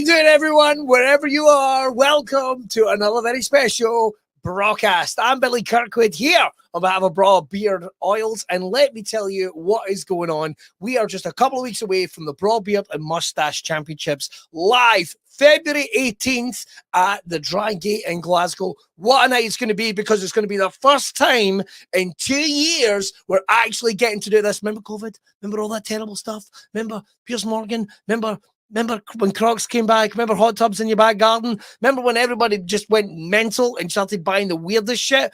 you doing, everyone? Wherever you are, welcome to another very special Brawcast. I'm Billy Kirkwood here on behalf of Braw Beard Oils, and let me tell you what is going on. We are just a couple of weeks away from the Braw Beard and Moustache Championships live February 18th at the Dry Gate in Glasgow. What a night it's going to be, because it's going to be the first time in 2 years we're actually getting to do this. Remember COVID? Remember all that terrible stuff? Remember Piers Morgan? Remember when Crocs came back? Remember hot tubs in your back garden? Remember when everybody just went mental and started buying the weirdest shit?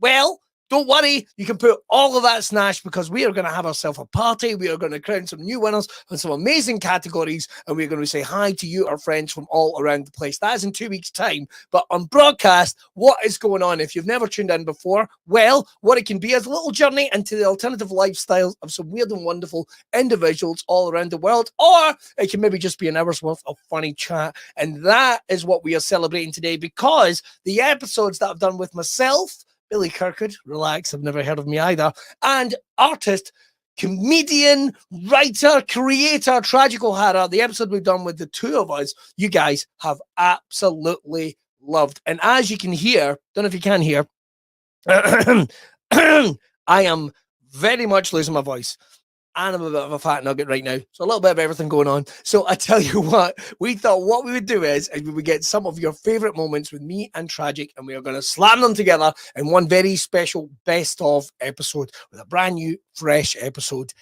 Well, don't worry, you can put all of that snash, because we are going to have ourselves a party. We are going to crown some new winners in some amazing categories, and we're going to say hi to you, our friends from all around the place. That is in 2 weeks' time. But on Brawcast, what is going on? If you've never tuned in before, well, what it can be is a little journey into the alternative lifestyles of some weird and wonderful individuals all around the world, or it can maybe just be an hour's worth of funny chat. And that is what we are celebrating today, because the episodes that I've done with myself, Billy Kirkwood, relax, I've never heard of me either, and artist, comedian, writer, creator, Tragic O'Hara, the episode we've done with the two of us, you guys have absolutely loved. And as you can hear, don't know if you can hear, I am very much losing my voice. And I'm a bit of a fat nugget right now. So a little bit of everything going on. So I tell you what, we thought what we would do is we would get some of your favorite moments with me and Tragic, and we are going to slam them together in one very special best of episode with a brand new, fresh episode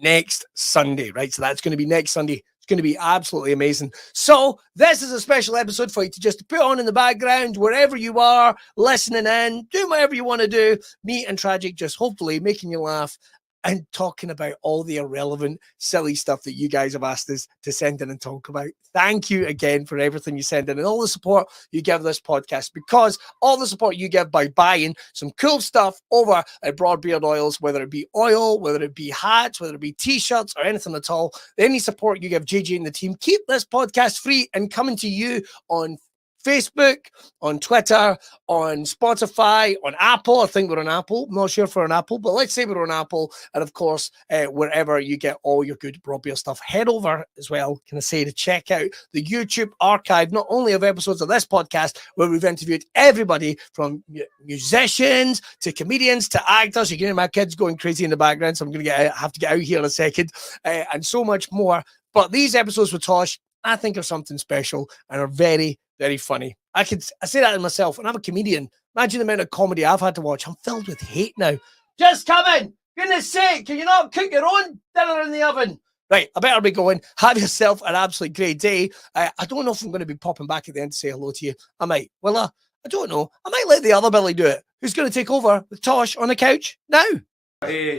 next Sunday, right? So that's going to be next Sunday. It's going to be absolutely amazing. So this is a special episode for you to just put on in the background, wherever you are, listening in, doing whatever you want to do. Me and Tragic just hopefully making you laugh and talking about all the irrelevant, silly stuff that you guys have asked us to send in and talk about. Thank you again for everything you send in and all the support you give this podcast, because all the support you give by buying some cool stuff over at Braw Beard Oils, whether it be oil, whether it be hats, whether it be t-shirts or anything at all, any support you give JJ and the team, keep this podcast free and coming to you on Facebook, on Twitter, on Spotify, on Apple. I think we're on Apple. I'm not sure if we're on Apple, but let's say we're on Apple. And of course, wherever you get all your good Braw Beard stuff, head over as well, can I say, to check out the YouTube archive, not only of episodes of this podcast, where we've interviewed everybody from musicians to comedians to actors. You can hear my kids going crazy in the background, so I'm going to have to get out here in a second, and so much more. But these episodes with Tosh, I think, are something special and are very, very funny. I say that to myself, and I'm a comedian. Imagine the amount of comedy I've had to watch. I'm filled with hate now. Just come in. Goodness sake, can you not cook your own dinner in the oven? Right, I better be going. Have yourself an absolutely great day. I don't know if I'm going to be popping back at the end to say hello to you. I might. Well, I don't know. I might let the other Billy do it. Who's going to take over with Tosh on the couch now?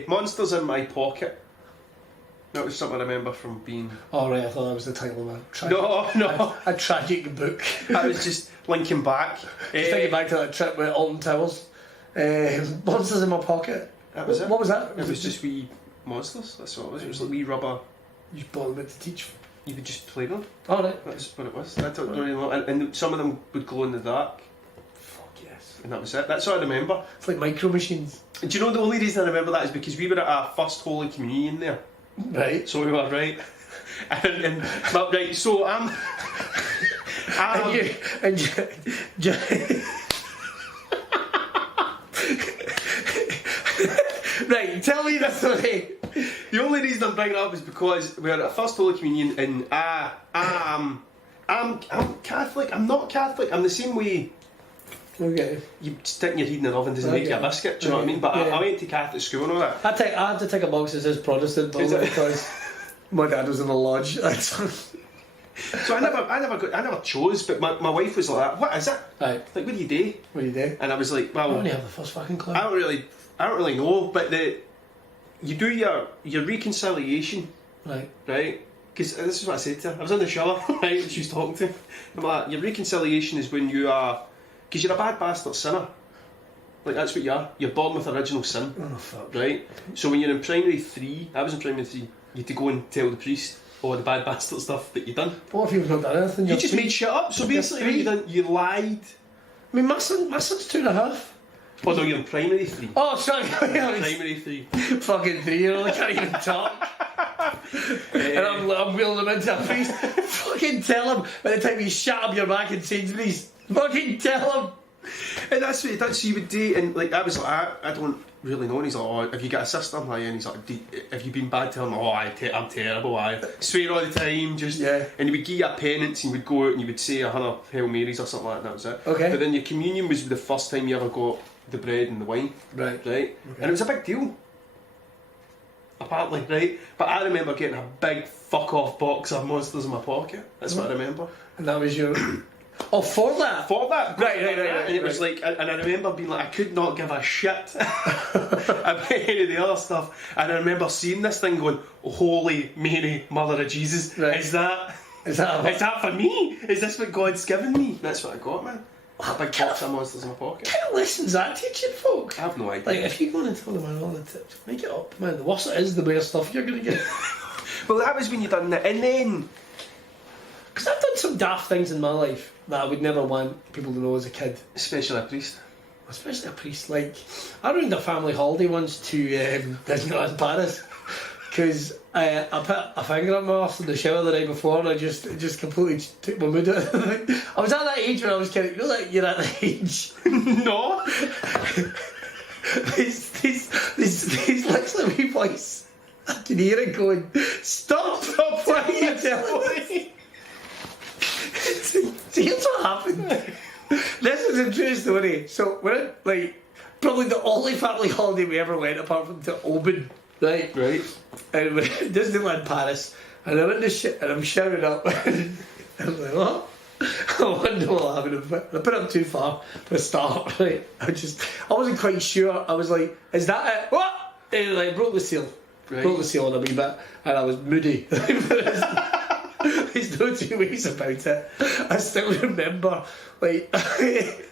Monsters in My Pocket. That was something I remember from being... Oh, right, I thought that was the title of a a tragic book. I was just linking back. Just thinking back to that trip with Alton Towers. Monsters in My Pocket. That was it. What was that? It was just wee monsters, that's what it was. It was like wee rubber... You just bought them out to teach? You would just play them. Oh, right. That's what it was. I don't really know. And some of them would glow in the dark. Fuck yes. And that was it. That's what I remember. It's like micro machines. And do you know the only reason I remember that is because we were at our first Holy Communion there. Right. So we were, right. But right, so I'm... Right, tell me the story. The only reason I'm bringing it up is because we were at first Holy Communion, and I'm Catholic. I'm not Catholic. I'm the same way. Okay. You sticking your head in the oven doesn't make you a biscuit. Do you know what I mean? But I went to Catholic school and all that. I had to take a box that says Protestant because my dad was in a lodge. So I never chose, but my wife was like, "What is it? Right. Like, what do you do?" What do you do? And I was like, "Well, I only have the first fucking clue. I don't really know, but you do your reconciliation, right? Because this is what I said to her. I was in the shower, right, and she was talking to me. I'm like, your reconciliation is when you are, because you're a bad bastard sinner. Like, that's what you are. You're born with original sin. Oh, fuck. Right? So when you're in primary 3, I was in primary 3, you had to go and tell the priest all the bad bastard stuff that you done. What if you've not done anything? You just made shit up. So basically, you lied. I mean, my son's 2.5. Oh no, you're in primary 3. Oh, sorry. Primary 3. Fucking 3-year-old, I can't even talk. And I'm wheeling him into a priest. Fucking tell him by the time you shut up your back in Sainsbury's. Fucking tell him. And that's what you would do. And like I was like, I don't really know. And he's like, oh, have you got a sister? I'm like, and he's like, have you been bad to him? Oh, I'm terrible. I swear all the time. Just And he would give you a penance, and you would go out and you would say 100 Hail Marys or something like that. That was it. Okay. But then your communion was the first time you ever got the bread and the wine. Right. Okay. And it was a big deal. Apparently, right? But I remember getting a big fuck off box of Monsters in my pocket. That's what I remember. And that was your... Oh, for that? For that. Right. And it was like, and I remember being like, I could not give a shit about any of the other stuff. And I remember seeing this thing going, Holy Mary, Mother of Jesus. Right. Is that for me? Is this what God's given me? That's what I got, man. A big box of Monsters in my pocket. What kind of lessons that teaching folk? I have no idea. Like, if you go and tell them all the tips, make it up, man. The worse it is, the better stuff you're going to get. Well, that was when you done that. And then... Because I've done some daft things in my life that I would never want people to know as a kid. Especially a priest. Especially a priest. Like, I ruined a family holiday once to Disneyland Paris. Because I put a finger up my arse in the shower the night before, and I just completely took my mood out. I was at that age when I was kidding. You know, like, you're at that age. No. These literally wee voice. I can hear it going, Stop! What are you telling me? See, here's what happened. This is a true story. So, we're at, like, probably the only family holiday we ever went apart from to Oban. Right. And we're at Disneyland Paris, and I'm in the shit, and I'm shouting up, and I'm like, what? I wonder what happened. I put it up too far for a start, right? I wasn't quite sure. I was like, is that it? What? And like, broke the seal. Right. Broke the seal on a wee bit, and I was moody. There's no two ways about it. I still remember, like, the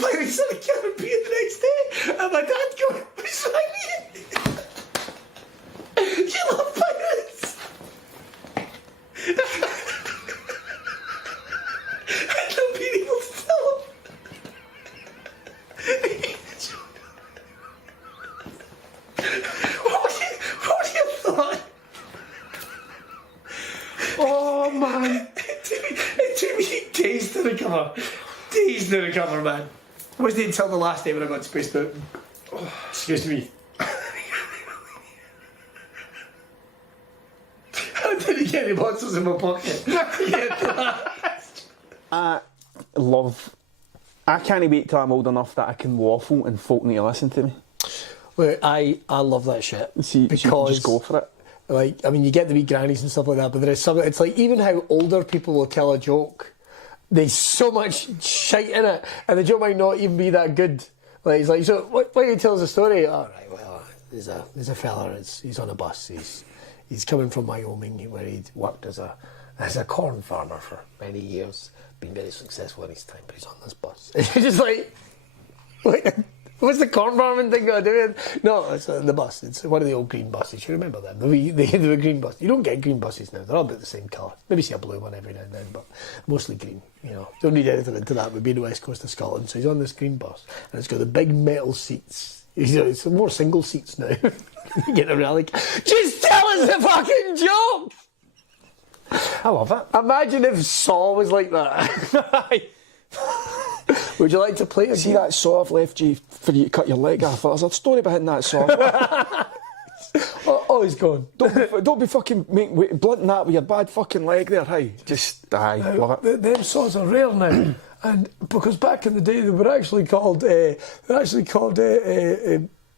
Pirates of the Caribbean the next day, and my dad going, what's wrong with you? You love pirates? I'd not been able to tell him. What do you thought? Oh man. It took me days to recover. Days to recover, man. It wasn't until the last day when I got Space Mountain. Oh, excuse me. I didn't get any monsters in my pocket. I can't wait till I'm old enough that I can waffle and folk need to listen to me. Well, I love that shit. See, because just go for it. Like, I mean, you get the wee grannies and stuff like that, but there is some. It's like even how older people will tell a joke. There's so much shite in it, and the joke might not even be that good. Like, he's like, so why do you tell us a story? All right, well, there's a fella. He's on a bus. He's coming from Wyoming, where he'd worked as a corn farmer for many years, been very successful in his time. But he's on this bus. And you're just like, what's the corn farming thing got to do with? No, it's the bus. It's one of the old green buses. You remember them? The green bus. You don't get green buses now. They're all about the same colour. Maybe see a blue one every now and then, but mostly green. You know, don't need anything into that. We'd be in the west coast of Scotland, so he's on this green bus, and it's got the big metal seats. It's more single seats now. You get the rally. Just tell us the fucking joke. I love it. Imagine if Saw was like that. Would you like to play a See that saw I've left you for you to cut your leg off? There's a story behind that saw. oh, he's gone. Don't be fucking blunting that with your bad fucking leg there, hey. Just, love it. Them saws are rare now. And because back in the day they were actually called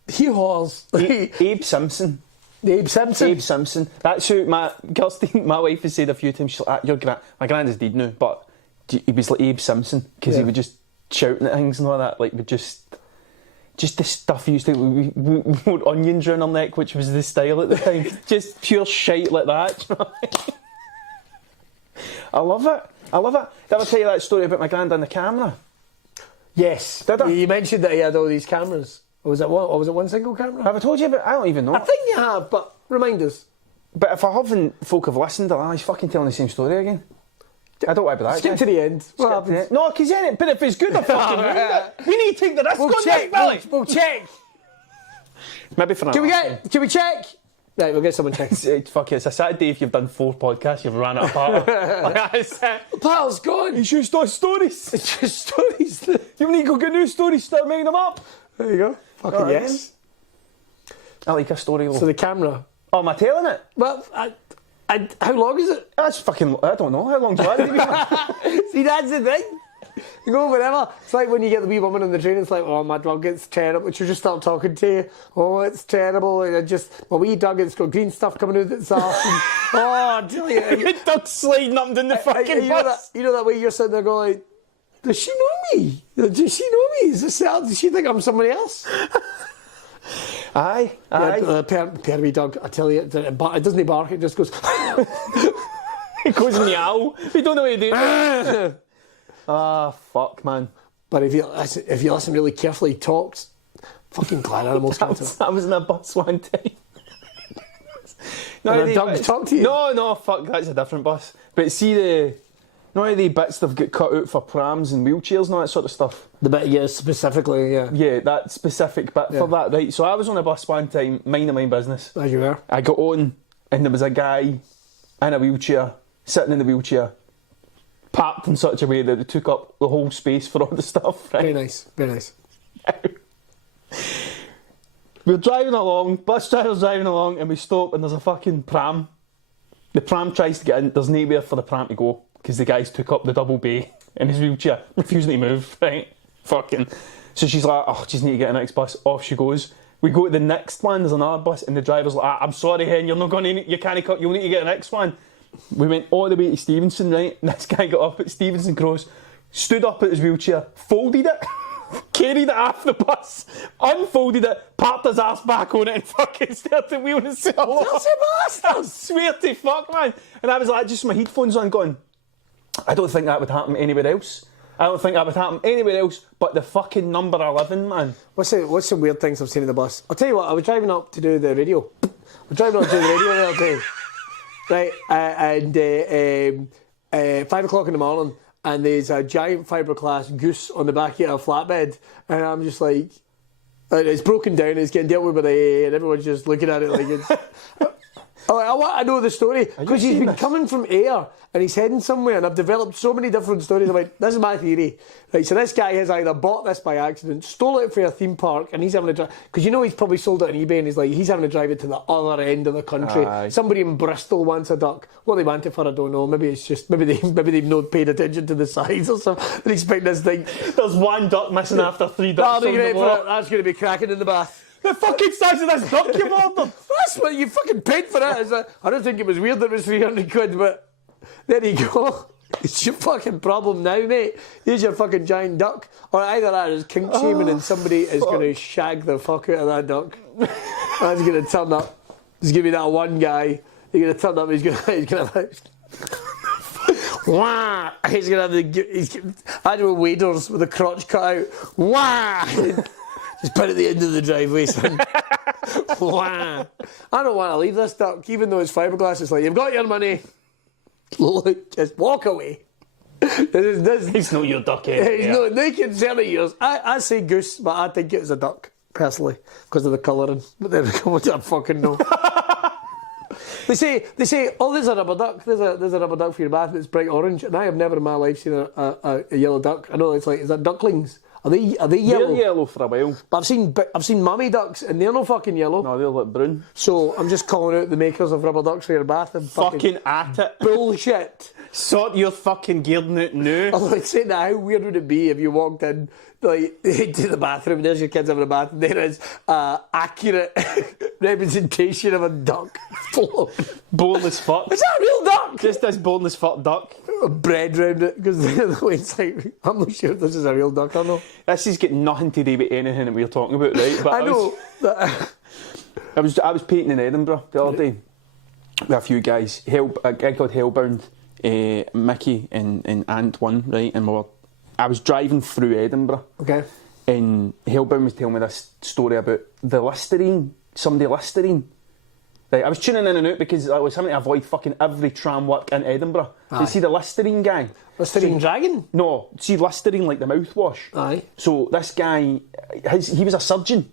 hee-haws. Abe Simpson. Abe Simpson? Abe Simpson. That's who my wife has said a few times. She's like, my granddad's dead now, but he was like Abe Simpson, because he would just shouting at things and all that, like, with just the stuff he used to, we wore onions around our neck, which was the style at the time. Just pure shite like that. I love it. Did I ever tell you that story about my granddad and the camera? Yes. Did I? You mentioned that he had all these cameras. Or was it one single camera? Have I told you about? I don't even know. I think you have, but remind us. But if I haven't, folk have listened, he's fucking telling the same story again. I don't worry about that. Skip to the end. What happens? No, because but if it's good, I fucking ruined it. We need to take the risk on check, this, Billy. We'll check. Maybe for Can we check? Right, we'll get someone check. Fuck it, it's a Saturday if you've done 4 podcasts, you've ran out of power. Pal's gone. It's just our stories. It's just stories. You need to go get new stories, start making them up. There you go. Fucking yes. I like a story. So the camera. Oh, am I telling it? Well, how long is it? That's fucking, I don't know, how long's that? See, that's the thing. You go whatever. It's like when you get the wee woman on the train, it's like, oh, my dog, it's terrible. She'll just start talking to you. Oh, it's terrible. And my wee dog, it's got green stuff coming out its arse. Oh, I tell you. Your dog's sliding up in the fucking bus. You know that way you're sitting there going like, does she know me? Does she know me? Is this does she think I'm somebody else? Aye. Pair wee dog, I tell you, it doesn't bark, it just goes. It goes meow. We don't know what to do. Ah, fuck, man. But if you listen really carefully, he talks. Fucking glad animals come to it. I was in a bus one time. And a dog talk to you? No, fuck, that's a different bus. But see the bits they've got cut out for prams and wheelchairs and all that sort of stuff. The bit, yeah, specifically, yeah. Yeah, that specific bit for that, right. So I was on a bus one time, minding my own business. As you were. I got on, and there was a guy in a wheelchair, sitting in the wheelchair, parked in such a way that it took up the whole space for all the stuff, right? Very nice, very nice. We're driving along, bus driver's driving along, and we stop, and there's a fucking pram. The pram tries to get in, there's nowhere for the pram to go, because the guy's took up the double bay in his wheelchair, refusing to move, right? Fucking. So she's like, oh, just need to get the next bus. Off she goes. We go to the next one, there's another bus, and the driver's like, I'm sorry, hen, you're not going to, you can't cut, you'll need to get the next one. We went all the way to Stevenson, right? And this guy got up at Stevenson Cross, stood up at his wheelchair, folded it, carried it off the bus, unfolded it, parked his ass back on it, and fucking started wheeling himself off. I swear to fuck, man. And I was like, just my headphones on, going, I don't think that would happen anywhere else. I don't think that would happen anywhere else but the fucking number 11, man. What's some weird things I've seen in the bus? I'll tell you what, I was driving up to do the radio. The other day. Right, and 5 o'clock in the morning, and there's a giant fiberglass goose on the back of a flatbed, and I'm just like, it's broken down, it's getting dealt with by the AA, and everyone's just looking at it like it's. I want to know the story, because he's been coming from Ayr and he's heading somewhere, and I've developed so many different stories. I'm like, this is my theory. Right, so this guy has either bought this by accident, stole it for a theme park, and he's having to drive, because he's probably sold it on eBay, and he's having to drive it to the other end of the country. Aye. Somebody in Bristol wants a duck. What they want it for, I don't know. Maybe they've not paid attention to the size or something. They expect this thing. There's one duck missing after 3 ducks. That's going to be cracking in the bath. The fucking size of this duck you've ordered. That's what you fucking paid for it. I don't think it was weird that it was 300 quid, but there you go. It's your fucking problem now, mate. Here's your fucking giant duck. Or either that is kink shaming and somebody is going to shag the fuck out of that duck. That's going to turn up. There's going to be that one guy. He's going to turn up. He's going to wah! He's going to have animal waders with the crotch cut out. Wah! Just put it at the end of the driveway, son. Wah! I don't want to leave this duck, even though it's fiberglass. It's like, you've got your money. Look, just walk away. He's not your duck, eh? He's not, no concern of yours. I say goose, but I think it's a duck, personally, because of the colouring. But there we go, what do I fucking know? They say, oh, there's a rubber duck. There's a rubber duck for your bath. It's bright orange, and I have never in my life seen a yellow duck. I know it's like, is that ducklings? Are they yellow? They're yellow for a while. But I've seen mummy ducks, and they're no fucking yellow. No, they're like brown. So I'm just calling out the makers of rubber ducks for your bath and fucking at it. Bullshit. Sort your fucking gearing out now. I'm like saying that, how weird would it be if you walked in like into the bathroom, there's your kids having a bath, and there is accurate representation of a duck floating. Born as fuck. Is that a real duck? Just this born as fuck duck. Bread round it, because the way it's like, I'm not sure if this is a real duck or not. This has got nothing to do with anything that we're talking about, right? But I know. I was painting in Edinburgh the other day with a few guys. A guy called Hellbound, Mickey and Ant one, right? And I was driving through Edinburgh. Okay. And Hellbound was telling me this story about the Listerine, somebody Listerine. Right, I was tuning in and out because I was having to avoid fucking every tram work in Edinburgh. You see the Listerine guy? Listerine dragon? No, see Listerine like the mouthwash. Aye. So this guy, he was a surgeon.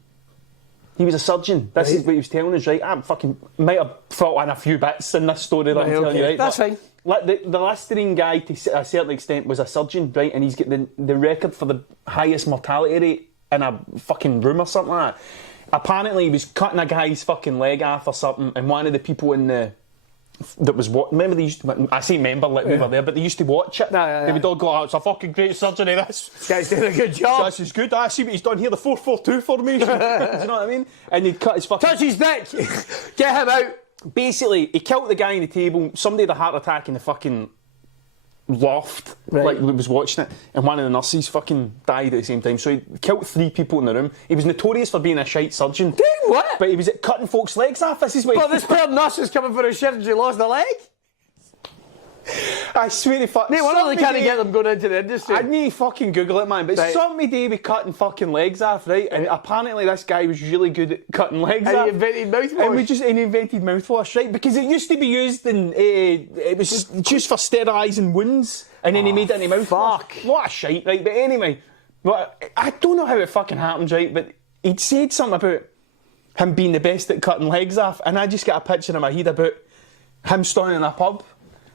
He was a surgeon. This is what he was telling us, right? I fucking might have thought in a few bits in this story that I'm telling you, right? That's fine. Like the Listerine guy, to a certain extent, was a surgeon, right? And he's got the record for the highest mortality rate in a fucking room or something like that. Apparently, he was cutting a guy's fucking leg off or something, and one of the people in the that was what. Remember, they used to. I say remember, like we were there, but they used to watch it. They would all go, "Oh, it's a fucking great surgery. This guy's doing a good job. This is good. I see what he's done here. The 4-4-2 formation. Do you know what I mean?" And he'd cut his fucking. Touch his neck. Get him out. Basically, he killed the guy on the table. Somebody had a heart attack in the fucking loft, like we was watching it, and one of the nurses fucking died at the same time. So he killed 3 people in the room. He was notorious for being a shite surgeon. Doing what? But he was cutting folks' legs off. This is what. But this poor nurse is coming for a surgery. Lost a leg. I swear to fuck. Mate, why don't they can't get them going into the industry? I need to fucking Google it, man. But somebody day be cutting fucking legs off, right? And apparently this guy was really good at cutting legs off. And he invented mouthwash. And he invented mouthwash, right? Because it used to be used in, it was just for sterilising wounds. And then he made it into mouthwash. Fuck. What a shite, right? But anyway, I don't know how it fucking happens, right? But he'd said something about him being the best at cutting legs off. And I just got a picture in my head about him standing in a pub.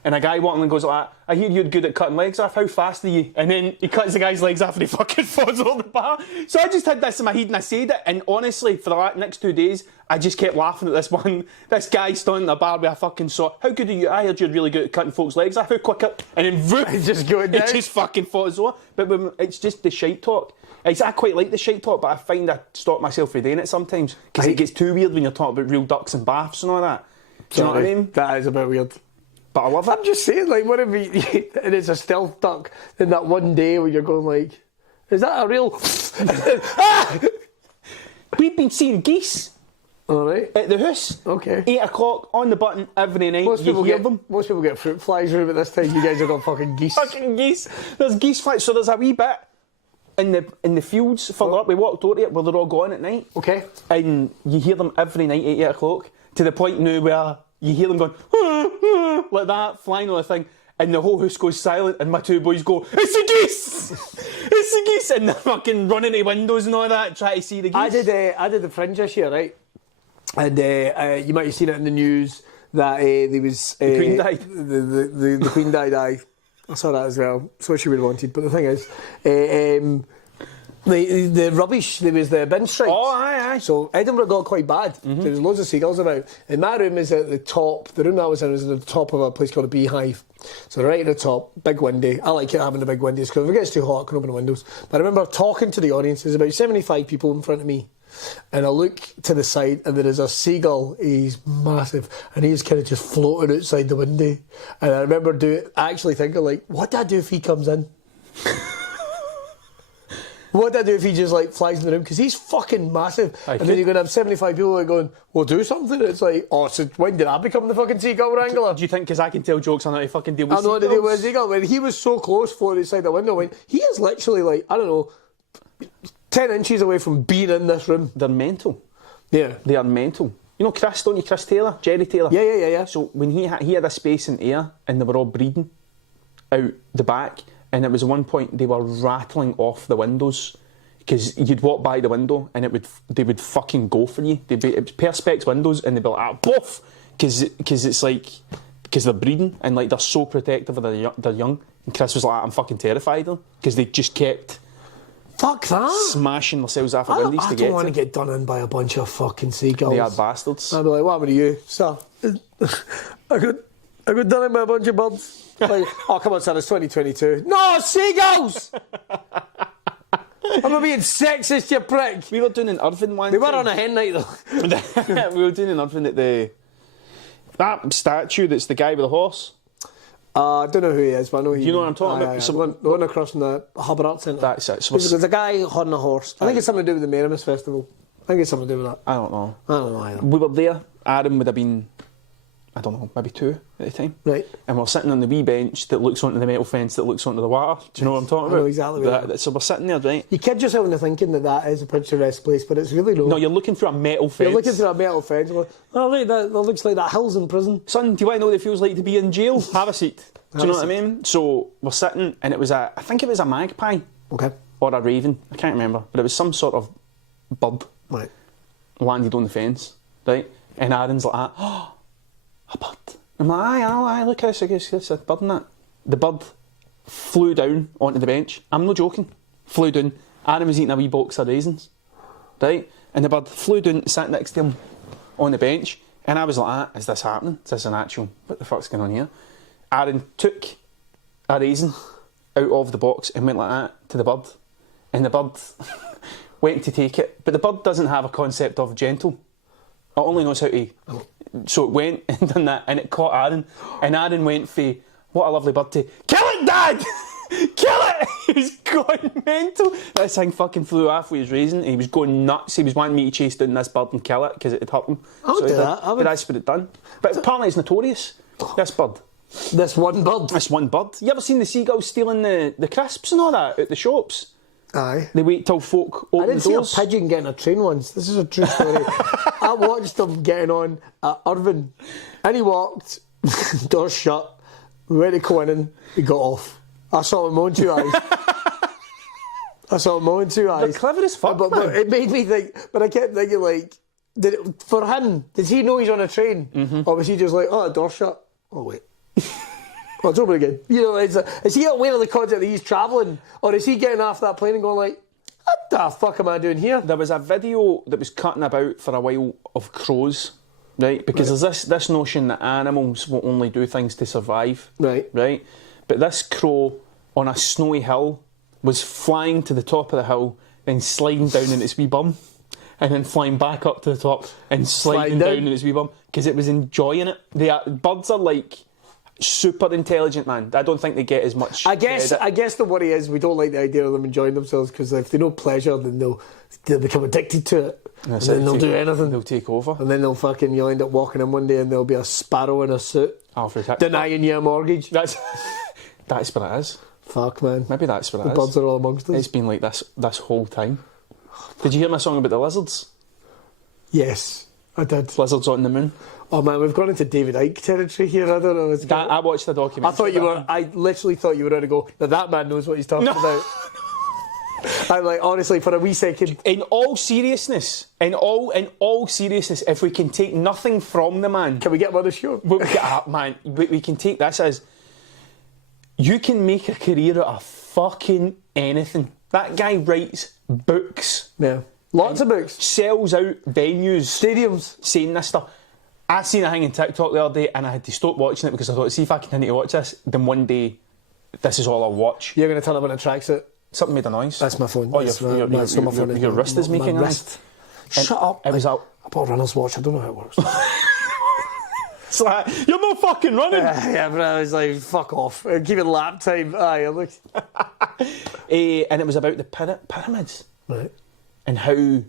And a guy walking and goes like that, "I hear you're good at cutting legs off, how fast are you?" And then he cuts the guy's legs off and he fucking falls over the bar. So I just had this in my head and I said it, and honestly, for the next 2 days, I just kept laughing at this guy standing in a bar with a fucking saw. "How good are you? I heard you're really good at cutting folks' legs off, how quick up?" And then vroom, just going down. it just fucking falls over. But it's just the shite talk. I quite like the shite talk, but I find I stop myself from doing it sometimes, because it gets too weird when you're talking about real ducks and baths and all that. Do you know what I mean? That is a bit weird. But I love it. I'm just saying, like, what if and it's a stealth duck, then that one day where you're going like, is that a real... We've been seeing geese. All right. At the house. Okay. 8 o'clock on the button every night. Most you people hear get them. Most people get fruit flies room at this time. You guys have got fucking geese. Fucking geese. There's geese flies. So there's a wee bit in the fields further up. We walked over it where they're all gone at night. Okay. And you hear them every night at 8 o'clock, to the point now where you hear them going like that, flying on the thing, and the whole house goes silent, and my 2 boys go, "It's the geese! It's the geese!" And they're fucking running to windows and all that, trying to see the geese. I did the Fringe this year, right? And you might have seen it in the news that there was... the Queen died. The Queen died, aye. I saw that as well. So she would have wanted. But the thing is... the rubbish, there was the bin strikes. Oh, aye. So Edinburgh got quite bad. There was loads of seagulls about. And my room is at the top. The room that I was in was at the top of a place called a beehive. So right at the top, big window. I like it having the big windows because if it gets too hot, I can open the windows. But I remember talking to the audience. There's about 75 people in front of me. And I look to the side and there is a seagull. He's massive. And he's kind of just floating outside the window. And I remember actually thinking, like, what do I do if he comes in? What do I do if he just like flies in the room? Because he's fucking massive. And then you're going to have 75 people like going, "Well, do something." It's like, oh, so when did I become the fucking seagull wrangler? Do you think because I can tell jokes on how to fucking deal with I know how to deal with a seagull. When he was so close floating outside the window, he is literally like, I don't know, 10 inches away from being in this room. They're mental. Yeah. They are mental. You know Chris, don't you? Chris Taylor? Jerry Taylor? Yeah. So when he had a space in air and they were all breeding out the back, and it was at one point they were rattling off the windows because you'd walk by the window and they would fucking go for you. It was perspex windows and they'd be like, "Boof!" Because it's like, because they're breeding and like they're so protective of their young. And Chris was like, "I'm fucking terrified of them," because they just kept smashing themselves off the windows to get. I don't want to get done in by a bunch of fucking seagulls. They are bastards. I'd be like, "What happened to you, sir?" I got done in by a bunch of birds. Like, oh, come on, son, it's 2022. No, seagulls! I'm being sexist, you prick. We were doing an Irvine one. They were on a hen night, though. We were doing an Irvine at that statue that's the guy with the horse. I don't know who he is, but I know he. You know what I'm talking about? The one across from the Harbour Arts Centre. That's it. So there's a guy holding a horse. I think it's something to do with the Merrimas Festival. I think it's something to do with that. I don't know. I don't know either. We were there. Adam would have been, I don't know, maybe 2 at the time. Right. And we're sitting on the wee bench that looks onto the metal fence that looks onto the water. Do you know what I'm talking about? I know exactly what you mean. So we're sitting there, right? You kid yourself into thinking that is a picturesque place, but it's really not. No, you're looking through a metal fence. You're looking through a metal fence and going, oh, look, that looks like that hill's in prison. Son, do you want to know what it feels like to be in jail? Have a seat. Do you know what I mean? So we're sitting and I think it was a magpie. Okay. Or a raven. I can't remember. But it was some sort of bird. Right. landed on the fence, right? And Aaron's like, oh, a bird. I'm like, aye, look at this, a bird and that. The bird flew down onto the bench. I'm not joking. Flew down. Aaron was eating a wee box of raisins, right? And the bird flew down, sat next to him on the bench. And I was like, is this happening? Is this an actual, what the fuck's going on here? Aaron took a raisin out of the box and went like that to the bird. And the bird went to take it. But the bird doesn't have a concept of gentle. It only knows how to... So it went and done that, and it caught Aaron. And Aaron went for, what a lovely bird, to, kill it, Dad! Kill it! He was going mental. This thing fucking flew off with his raisin. He was going nuts. He was wanting me to chase down this bird and kill it because it had hurt him. I would do that. But that's what it done. But apparently it's notorious, this bird. This one bird? This one bird. You ever seen the seagulls stealing the crisps and all that at the shops? Aye. They wait till folk open the doors. I didn't see a pigeon getting a train once. This is a true story. I watched him getting on at Irvine, and he walked, doors shut, we went to Conan, he got off. I saw him on 2 eyes. They're clever as fuck, but it made me think, but I kept thinking, like, for him, did he know he's on a train? Mm-hmm. Or was he just like, oh, the door's shut? Oh, wait. Oh, it's over again. You know, is he aware of the concept that he's travelling? Or is he getting off that plane and going like, what the fuck am I doing here? There was a video that was cutting about for a while of crows, right? Because there's this notion that animals will only do things to survive. Right. Right? But this crow on a snowy hill was flying to the top of the hill, then sliding down in its wee bum, and then flying back up to the top and sliding down in its wee bum, because it was enjoying it. Birds are like... super intelligent, man. I don't think they get as much credit. I guess the worry is we don't like the idea of them enjoying themselves, because if they know pleasure, then they'll become addicted to it. And then they'll do anything. They'll take over. And then you'll end up walking in one day and there'll be a sparrow in a suit Alfred Hitchcock. denying you a mortgage. That's what it is. Fuck, man. Maybe that's what it is. The birds are all amongst us. It's been like this whole time. Did you hear my song about the lizards? Yes, I did. Lizards on the moon. Oh man, we've gone into David Icke territory here. I don't know. I watched the documentary. I literally thought you were going to go, now that man knows what he's talking about. I'm like, honestly, for a wee second. In all seriousness, if we can take nothing from the man, can we get him on the show? We can take this as, you can make a career out of fucking anything. That guy writes books. Yeah. Lots of books. Sells out venues. Stadiums. Saying this stuff. I seen a thing on TikTok the other day and I had to stop watching it because I thought, see if I continue to watch this, then one day this is all I'll watch. You're going to turn up in a tracksuit. Something made a noise. That's my phone. Oh, your wrist is making a noise. Shut up. It was out. I bought a runner's watch. I don't know how it works. It's like, you're not fucking running. Yeah, but I was like, fuck off. Keep it lap time. Aye, look. And it was about the pyramids. Right. And how...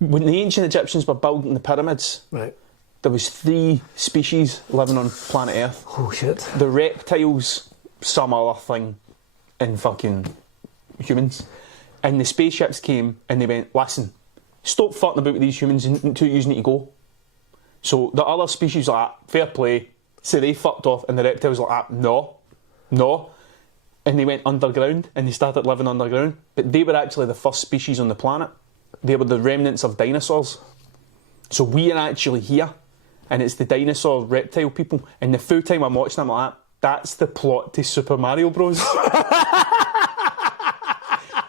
when the ancient Egyptians were building the pyramids, right, there was 3 species living on planet Earth. Oh shit. The reptiles, some other thing, and fucking humans. And the spaceships came and they went, listen, stop fucking about with these humans and you need to go. So the other species were like, fair play. So they fucked off and the reptiles were like, no. And they went underground and they started living underground. But they were actually the first species on the planet. They were the remnants of dinosaurs. So we are actually here. And it's the dinosaur reptile people. And the full time I'm watching, I'm like, that's the plot to Super Mario Bros.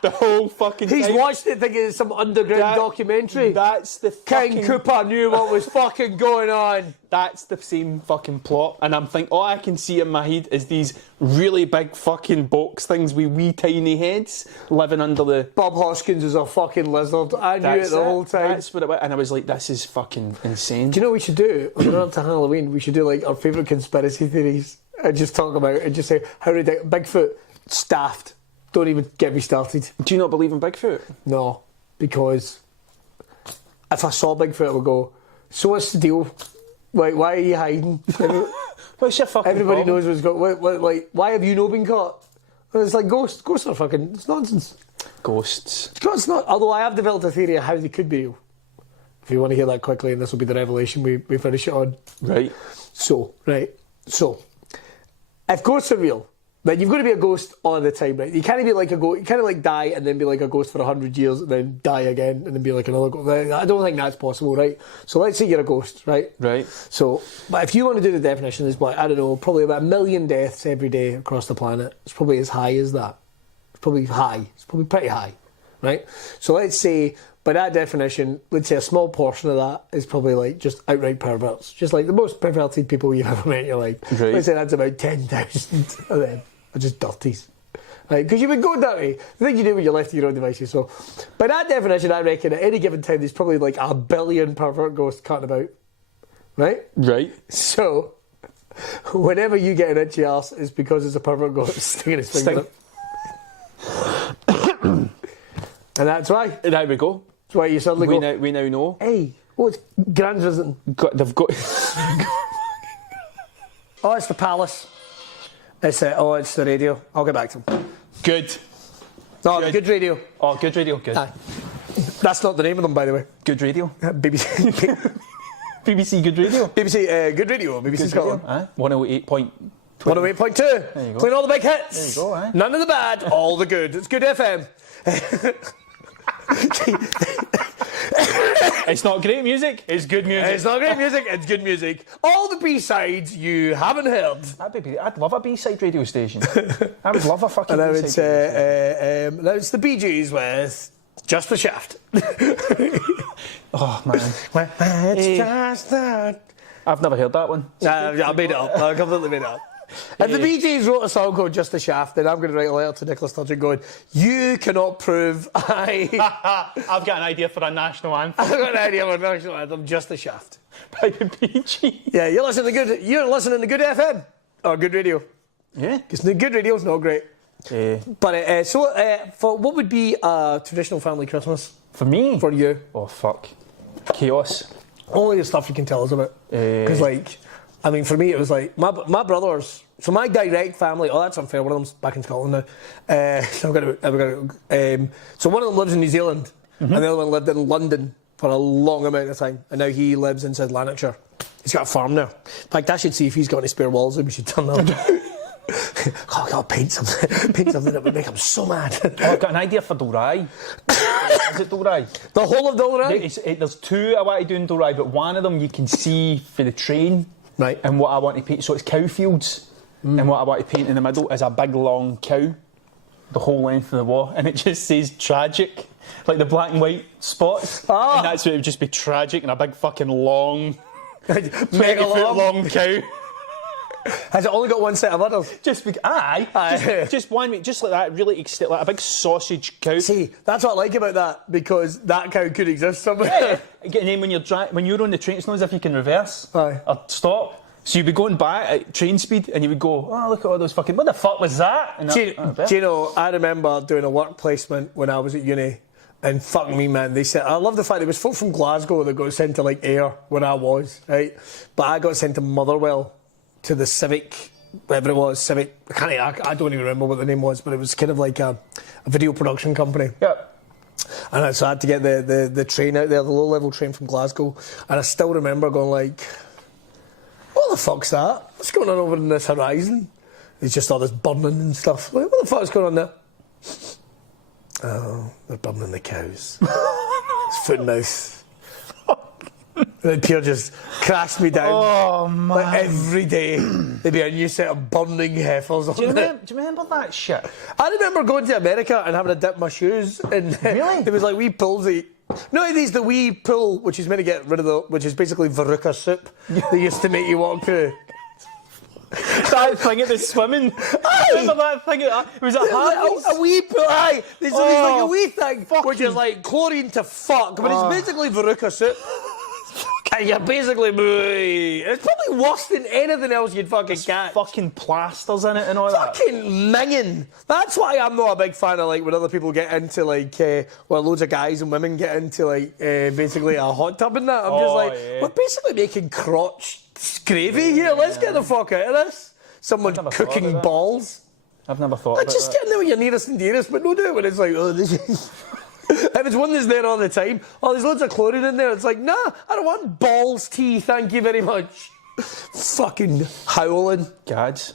The whole fucking He's time. watched it thinking it's some underground documentary. That's the King Koopa knew what was fucking going on. That's the same fucking plot. And I'm thinking, all I can see in my head is these really big fucking box things with wee tiny heads living under the... Bob Hoskins is a fucking lizard. I knew it the whole time. That's what it was. And I was like, this is fucking insane. Do you know what we should do? When we're up to Halloween, we should do like our favourite conspiracy theories and just talk about it and just say, how ridiculous. Bigfoot, staffed. Don't even get me started. Do you not believe in Bigfoot? No, because if I saw Bigfoot, I would go, so what's the deal? Like, why are you hiding? What's your fucking Everybody problem? knows what's going on. Like, why have you not been caught? And it's like ghosts. Ghosts are fucking, it's nonsense. Ghosts. It's not, although I have developed a theory of how they could be real. If you want to hear that quickly, and this will be the revelation we finish it on. Right. So, if ghosts are real, But you've got to be a ghost all the time, right? You can't be like a ghost. You can't like die and then be like a ghost for 100 years and then die again and then be like another ghost. I don't think that's possible, right? So let's say you're a ghost, right? Right. So, but if you want to do the definition, there's I don't know, probably about 1 million deaths every day across the planet. It's probably as high as that. It's probably high. It's probably pretty high, right? So let's say, by that definition, let's say a small portion of that is probably like just outright perverts. Just like the most perverted people you've ever met in your life. Right. Let's say that's about 10,000 of them. Are just dirties. Right? Because you would go dirty. The thing you do when you're left to your own devices. So, by that definition, I reckon at any given time there's probably like 1 billion pervert ghosts cutting about. Right? Right. So, whenever you get an itchy arse, it's because it's a pervert ghost sticking his finger up. And that's why. There we go. That's why you suddenly go. We now know. Hey, it's Grand's visiting. They've got. Oh, it's the palace. It's the radio. I'll get back to him. Good. No, good radio. Oh, good radio. Good. Aye. That's not the name of them, by the way. Good radio. BBC. BBC Good Radio. BBC Good Radio. BBC Good Scotland. Radio. 108.2. 108.2. There you go. Playing all the big hits. There you go, aye. None of the bad, all the good. It's Good FM. It's not great music, it's good music. It's not great music, it's good music. All the B-sides you haven't heard. I'd love a B-side radio station. I would love a fucking And B-side radio station. now it's the Bee Gees with Just the Shaft. Oh, man. It's just that. I've never heard that one. I made it up. I completely made it up. If the Bee Gees wrote a song called Just the Shaft, then I'm going to write a letter to Nicola Sturgeon going, you cannot prove I've got an idea for a national anthem. I've got an idea for a national anthem, Just the Shaft. By the Bee Gees. Yeah, you're listening to Good FM. Or Good Radio. Yeah. Because the Good Radio's not great. But, for what would be a traditional family Christmas? For me? For you? Oh, fuck. Chaos. Only the stuff you can tell us about. Because, I mean, for me, it was like, my brothers, so my direct family, that's unfair, one of them's back in Scotland now. So so one of them lives in New Zealand, and the other one lived in London for a long amount of time, and now he lives in South Lanarkshire. He's got a farm now. In fact, I should see if he's got any spare walls that we should turn that. I gotta paint something that would make him so mad. I've got an idea for Dalry. Is it Dalry? The whole of Dalry? There's two I want to do in Dalry, but one of them you can see for the train. Right. And what I want to paint, so it's cow fields, and what I want to paint in the middle is a big long cow, the whole length of the wall, and it just says tragic, like the black and white spots, and that's what it would just be tragic, and a big fucking long, 20-foot long cow. Has it only got one set of udders? Just like that, really like a big sausage cow. See, that's what I like about that, because that cow could exist somewhere. Yeah. And then when you're on the train, it's not as if you can reverse or stop. So you'd be going back at train speed, and you would go, oh, look at all those fucking, what the fuck was that? And do you know, I remember doing a work placement when I was at uni, and fuck me, man, they said, I love the fact it was folk from Glasgow that got sent to like Ayr where I was, right? But I got sent to Motherwell, to the Civic, whatever it was, Civic, I don't even remember what the name was, but it was kind of like a video production company. Yeah. And so I had to get the train out there, the low-level train from Glasgow, and I still remember going like, what the fuck's that? What's going on over in this horizon? It's just all this burning and stuff. Like, what the fuck's going on there? Oh, they're burning the cows. It's foot and mouth. And then Pierre just crashed me down. Oh, man. Like every day, there'd be a new set of burning heifers on Do you remember that shit? I remember going to America and having to dip my shoes. And really? There was like wee pools. The wee pool, which is meant to get rid of which is basically Veruca soup. They used to make you walk through. That thing at the swimming. Remember that thing? It was a wee pool. Aye. There's like a wee thing, which is like chlorine to fuck, but it's basically Veruca soup. And you're basically, it's probably worse than anything else you'd fucking catch. Fucking plasters in it and all that. Fucking minging. That's why I'm not a big fan of like when other people get into like, loads of guys and women get into like basically a hot tub and that. I'm just like, we're basically making crotch gravy here. Let's get the fuck out of this. Someone cooking balls. I've never thought about just getting there with your nearest and dearest, but no do it when it's like, this is... If it's one that's there all the time, there's loads of chlorine in there. It's like, nah, I don't want balls tea, thank you very much. Fucking howling. Gads.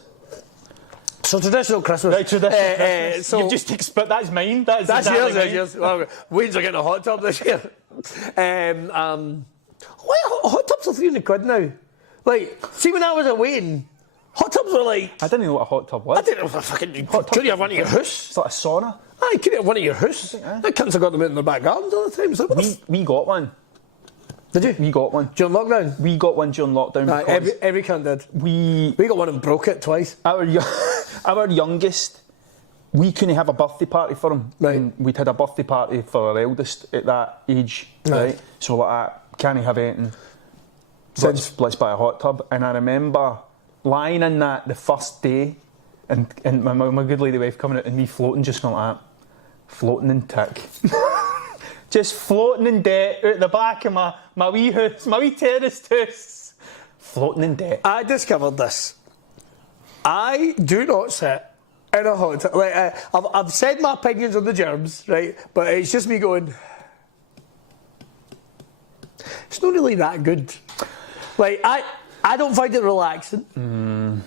So traditional Christmas. Right, traditional Christmas. So You've just but that's mine. That's that's exactly yours. mine. That's yours. Well, Wayne's are getting a hot tub this year. Why hot tubs are £300 now? Like, see when I was at Wayne, hot tubs were like. I didn't know what a hot tub was. I didn't know if a fucking. Could you have one at your house? It's like a sauna. Aye, could you have one at your house? The cunts have got them out in their back gardens all the time. So We got one. did you? We got one. During lockdown? We got one during lockdown. Aye, Because every cunt did. we We got one and broke it twice. our youngest, we couldn't have a birthday party for him. Right. And we'd had a birthday party for our eldest at that age, right? So like, can't have anything. Let's buy a hot tub. And I remember lying in that the first day, and my good lady wife coming out and me floating just going like that, floating in tick. Just floating in debt out the back of my wee house, my wee terraced house. Floating in debt. I discovered this. I do not sit in a hot tub. Like, I've said my opinions on the germs, right? But it's just me going, it's not really that good. Like, I don't find it relaxing.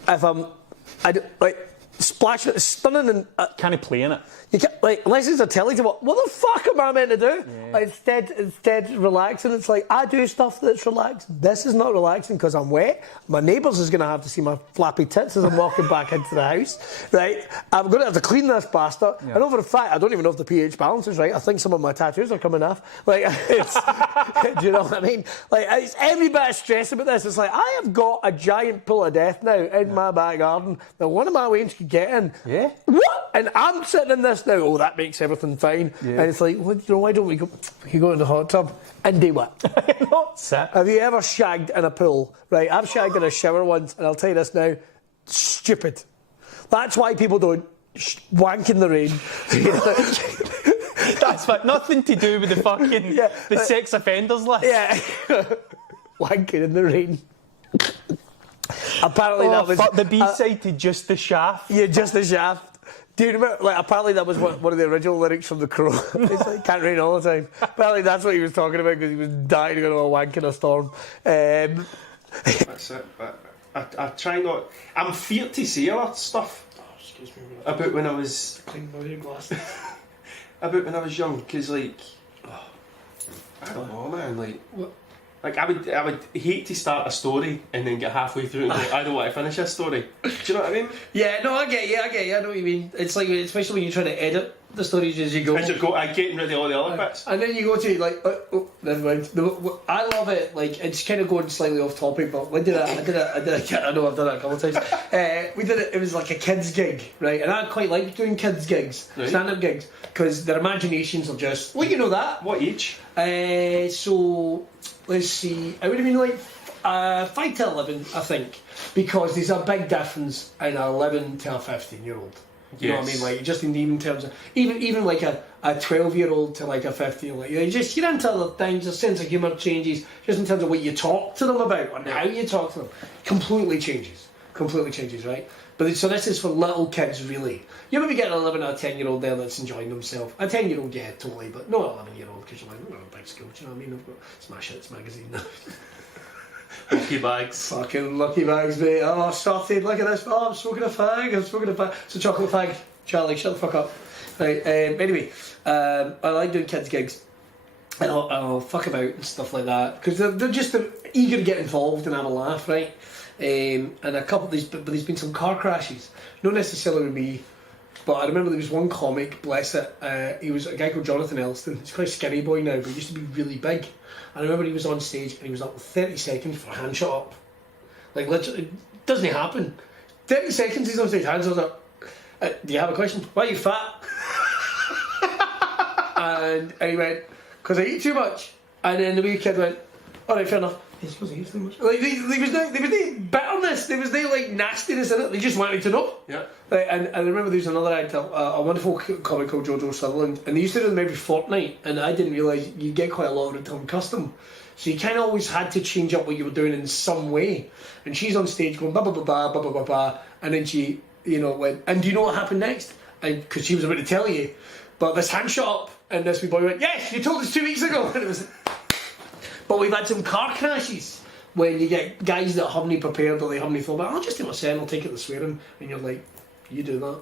If like, splashing, stunning and... Can't play in it. You can't, like, unless it's a telly to what the fuck am I meant to do? Yeah. Like, instead relaxing, it's like, I do stuff that's relaxing. This is not relaxing because I'm wet. My neighbours is going to have to see my flappy tits as I'm walking back into the house, right? I'm going to have to clean this bastard. Yeah. And over the fact, I don't even know if the pH balance is right. I think some of my tattoos are coming off. Like, it's, do you know what I mean? Like, it's every bit of stress about this. It's like, I have got a giant pool of death now in my back garden that one of my Waynes could get in. Yeah. What? And I'm sitting in this now. Oh, that makes everything fine. Yeah. And it's like, well, you know, why don't we go in the hot tub and do what? Not sit. Have you ever shagged in a pool? Right, I've shagged in a shower once, and I'll tell you this now, stupid. That's why people don't wank in the rain. That's nothing to do with the fucking the sex offenders list. Yeah, wanking in the rain. Apparently that was the B-side to Just the Shaft. Yeah, just the shaft. Do you remember? Like, apparently that was one of the original lyrics from The Crow. It's like, can't rain all the time. Apparently that's what he was talking about because he was dying to go to a wank in a storm. That's it. But I try not. I'm feared to say a lot of stuff. Oh, excuse me. About when I was. Clean my ear glasses. About when I was young, because like, I don't know, man. Like, What? Like I would hate to start a story and then get halfway through and go, I don't want to finish this story. Do you know what I mean? Yeah, no, I get you. I know what you mean. It's like, especially when you're trying to edit the stories as you go. As you go, I'm getting rid of all the other bits. And then you go to like, oh, never mind. I love it. Like, it's kind of going slightly off topic, but we did it. I know I've done it a couple of times. We did it. It was like a kids gig, right? And I quite like doing kids gigs, right. stand-up gigs, because their imaginations are just. Well, you know that. What age? So let's see. I would have been like 5 to 11, I think, because there's a big difference in an 11 to a 15-year-old. You know what I mean? Like, just in terms of even like a 12-year-old to like a 15, like you're into other things. The sense of humour changes, just in terms of what you talk to them about and how you talk to them. Completely changes, right? But so this is for little kids, really. You maybe get an 11 or a 10-year-old there that's enjoying themselves. A 10-year-old, yeah, totally, but not an 11-year-old because you're like, we're a big school. Do you know what I mean? I've got Smash Hits magazine now. Lucky bags. Fucking lucky bags, mate. Oh, started. Look at this. Oh, I'm smoking a fag. It's a chocolate fag. Charlie, shut the fuck up. Right. Anyway, I like doing kids gigs. And I'll fuck about and stuff like that because they're just eager to get involved and have a laugh, right? And a couple of these, but there's been some car crashes. Not necessarily with me, but I remember there was one comic. Bless it. He was a guy called Jonathan Elston. He's quite a skinny boy now, but he used to be really big. I remember he was on stage and he was up 30 seconds for a hand shot up. Like, literally, it doesn't happen. 30 seconds he's on stage, hands up. Do you have a question? Why are you fat? and he went, because I eat too much. And then the wee kid went, alright, fair enough. He's because I eat too much. Like, there was no bitterness, there was no like nastiness in it. They just wanted to know. Yeah. And I remember there was another actor, a wonderful comic called Jojo Sutherland, and they used to do them every fortnight, and I didn't realise you get quite a lot of return custom. So you kind of always had to change up what you were doing in some way. And she's on stage going, ba ba ba ba ba ba ba ba, and then she, went, and do you know what happened next? Because she was about to tell you, but this hand shot up, and this wee boy went, yes, you told us 2 weeks ago. And it was. But we've had some car crashes when you get guys that haven't prepared or they haven't thought about, I'll just do my set and I'll take it to swearing, and you're like, You do that.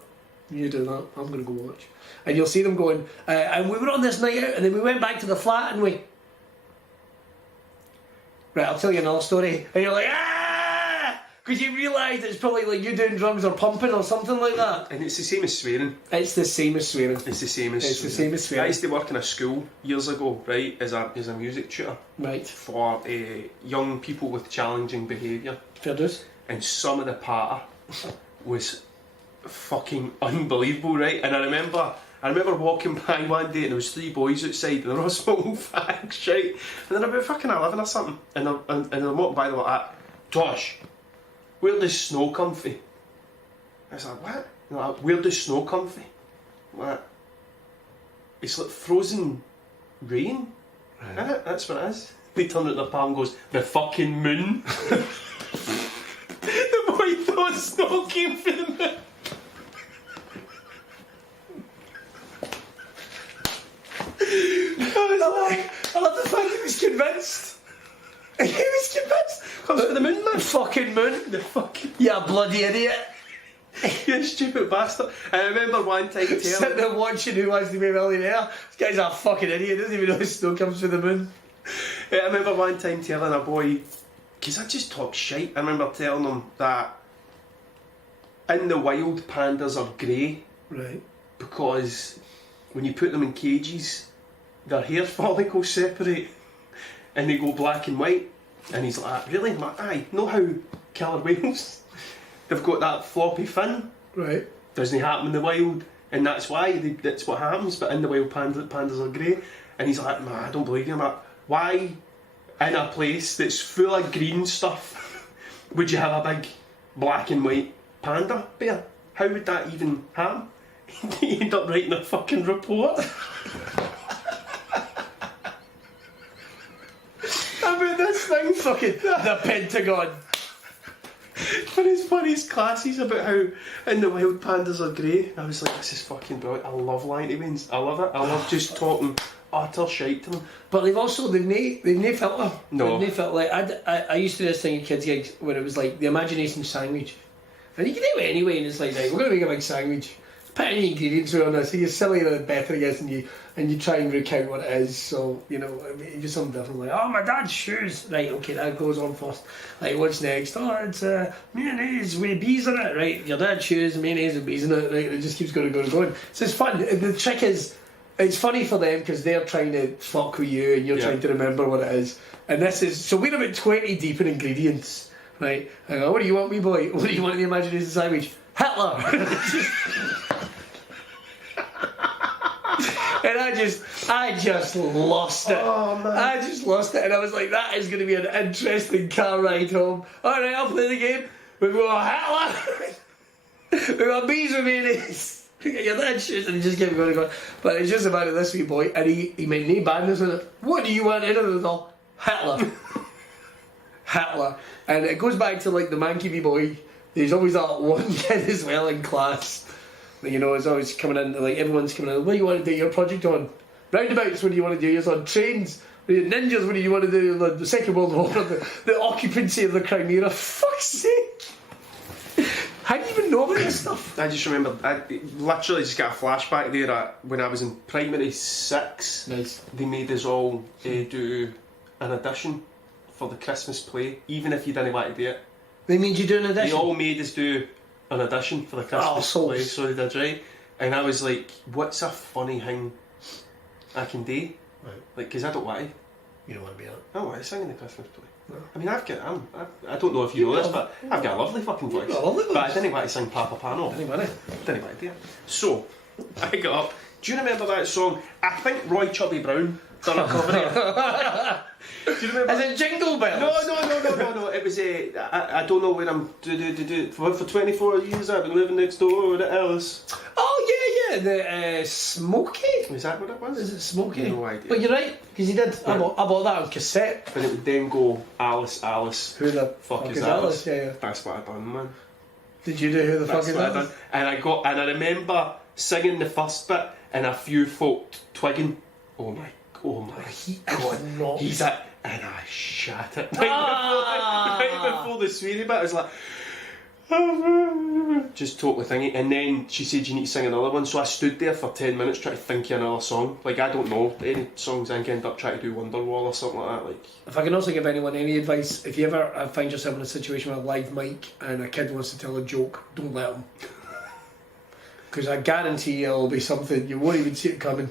You do that. I'm going to go watch. And you'll see them going, and we were on this night out, and then we went back to the flat, and we... Right, I'll tell you another story. And you're like, ah! Because you realise it's probably like you doing drugs or pumping or something like that. And it's the same as swearing. It's the same as swearing. It's the same as It's swearing. the same as swearing. I used to work in a school years ago, right, as a music tutor. Right. For young people with challenging behaviour. Fair dues. And some of the patter was fucking unbelievable, right? And I remember walking by one day and there was 3 boys outside and they were all smoking fags, right? And they're about fucking 11 or something. And they're walking by, they're like, Tosh, where does snow come from? I was like, what? And they're like, where does snow come from? What? It's like frozen rain. Right. Isn't it? That's what it is. They turn at their palm and goes, the fucking moon. The boy thought snow came from the moon. I love the fact he was convinced. He was convinced. Comes from the moon, man. The fucking moon. The fucking... Yeah, bloody idiot. You stupid bastard. I remember one time Sitting telling... there watching Who Wants to Be a Millionaire. This guy's a fucking idiot. Doesn't even know the snow comes from the moon. I remember one time telling a boy... Because I just talk shite. I remember telling him that in the wild, pandas are grey. Right. Because when you put them in cages, their hair follicles separate and they go black and white. And he's like, really? I'm like, aye, know how killer whales, they've got that floppy fin? Right. Doesn't happen in the wild, and that's why, that's what happens, but in the wild pandas are grey. And he's like, nah, I don't believe you. I'm like, why in a place that's full of green stuff would you have a big black and white panda bear? How would that even happen? He ended up writing a fucking report. About this thing, fucking the Pentagon. For his funniest classes about how in the wild pandas are grey. I was like, this is fucking brilliant. I love lying to wins. I love it. I love just talking utter shite to them. But they've no filter. No. They've no filter. Like I used to do this thing at kids gigs when it was like the imagination sandwich. And you can do it anyway, and it's like, right, we're going to make a big sandwich. Put any ingredients on it, so you're sillier the better, I guess, and you try and recount what it is. So, you know, I mean, just something different, like, oh, my dad's shoes. Right, okay, that goes on first. Like, what's next? Oh, it's mayonnaise with bees in it. Right, your dad's shoes, mayonnaise with bees in it. Right, it just keeps going. So it's fun. The trick is, it's funny for them because they're trying to fuck with you and you're trying to remember what it is. And this is, so we're about 20 deep in ingredients. Right, I go, what do you want, wee boy? What do you want in the imagination sandwich? Hitler! And I just lost it. Oh, man. I just lost it, and I was like, that is going to be an interesting car ride home. Alright, I'll play the game. We've got Hitler! We've got bees with mayonnaise. Your dad shoes, and he just kept going. But it's just about this wee boy, and he made no badness in it. What do you want in it all? Hitler. Hitler. And it goes back to like the manky wee boy. There's always that one kid as well in class. You know, it's always coming in, like everyone's coming in. What do you want to do your project on? Roundabouts, what do you want to do yours on? Trains, ninjas, what do you want to do on the Second World War? The occupancy of the Crimea. Fuck's sake! How do you even know about this stuff? I just remember, I literally just got a flashback there at when I was in primary 6. Nice. They made us all do an audition for the Christmas play, even if you didn't want to do it. They made you do an audition? They all made us do an audition for the Christmas play, so they did, right? And I was like, what's a funny thing I can do? Right. Like, because I don't want to. You don't want to be on it? I don't want to sing in the Christmas play. No. I mean, I don't know if you know this, but I've got a lovely fucking voice. Got a lovely voice. But I didn't want to sing Papa Pano. Didn't want to. Didn't want to do it. So, I got up. Do you remember that song? I think Roy Chubby Brown done a cover of it. Do you remember? Is it Jingle Bells? No. It was I don't know where I'm. For 24 years I've been living next door to Alice. Oh yeah, the Smokey. Is that what it was? Is it Smokey? No idea. But you're right, because he did. I bought that on cassette. And it would then go Alice. Who the fuck is Alice? Yeah. That's what I done, man. Did you do Who the fuck is Alice? And I remember singing the first bit, and a few folk twigging. Oh my god! He's a. And I shat it right before the sweary bit. I was like, just totally thingy. And then she said you need to sing another one, so I stood there for 10 minutes trying to think of another song. Like, I don't know any songs. I think I end up trying to do Wonderwall or something like that. Like, if I can also give anyone any advice, if you ever find yourself in a situation with a live mic and a kid wants to tell a joke, don't let them. Because I guarantee it'll be something you won't even see it coming.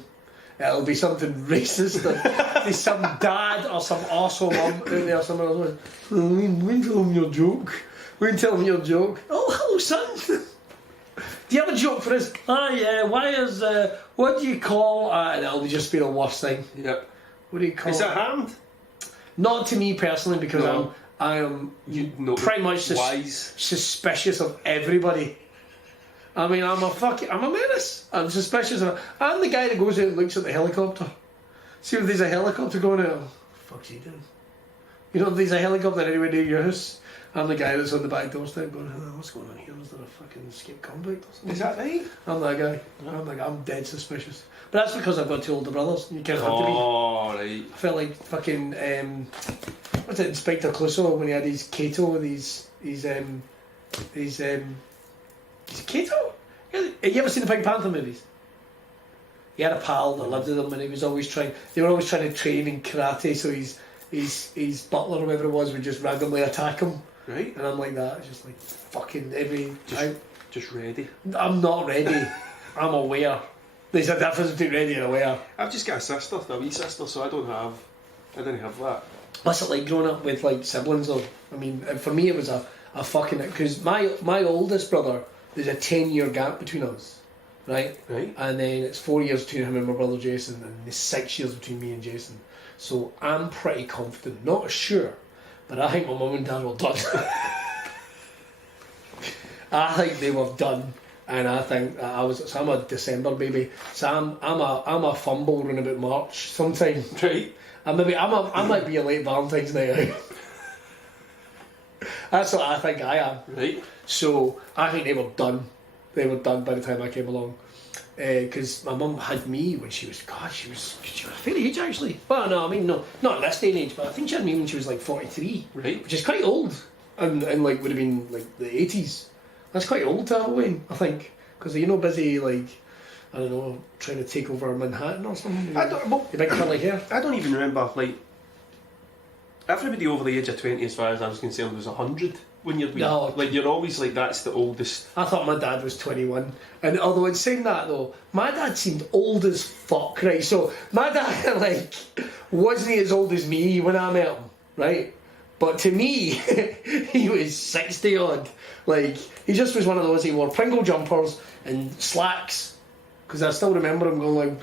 It'll be something racist, or there's some dad or some arsehole mum out there or somewhere else. When tell them your joke. When tell them your joke. Oh, hello, son. Do you have a joke for us? Yeah. Why is what do you call? And it'll just be the worst thing. yep. What do you call? Is it hand? Not to me personally, because No. I am You know, pretty much wise. suspicious of everybody. I mean, I'm a menace. I'm suspicious of. I'm the guy that goes out and looks at the helicopter. See if there's a helicopter going out. Fuck's he doing? You know, if there's a helicopter anywhere near your house, I'm the guy that's on the back doorstep going, oh, what's going on here? Is there a fucking escape convict or something? Is that right? I'm that guy. I'm dead suspicious. But that's because I've got two older brothers. You can't have to be. Oh, right. I felt like fucking what's it, Inspector Clouseau when he had his Cato with his Cato? You ever seen the Pink Panther movies? He had a pal that lived with him, and he was always trying. They were always trying to train in karate, so his butler or whatever it was would just randomly attack him. Right. And I'm like that. It's just like fucking every. Just ready. I'm not ready. I'm aware. There's a difference between ready and aware. I've just got a sister, a wee sister, so I didn't have that. What's it like growing up with like siblings though? I mean, for me it was a fucking, because my oldest brother, there's a 10-year gap between us, right? Right. And then it's 4 years between him and my brother Jason, and there's 6 years between me and Jason. So I'm pretty confident, not sure, but I think my mum and dad were done. I think they were done, and I think so I'm a December baby, so I'm a fumble around about March sometime. Right. I might be a late Valentine's night out. That's what I think I am. Right. So I think they were done. They were done by the time I came along. Because my mum had me when she was a fair age actually. Well, no, I mean, no, not at this day and age, but I think she had me when she was like 43. Right. Which is quite old. And like would have been like the 80s. That's quite old to have a Wayne, I think. Because you're not busy like, I don't know, trying to take over Manhattan or something. Your big curly hair. I don't even remember, like, everybody over the age of 20, as far as I was concerned, was 100 when you're wee. No. Like, you're always like, that's the oldest. I thought my dad was 21. And although in saying that though, my dad seemed old as fuck, right? So my dad, like, wasn't as old as me when I met him, right? But to me, he was 60 odd. Like, he just was one of those, he wore Pringle jumpers and slacks. Because I still remember him going like,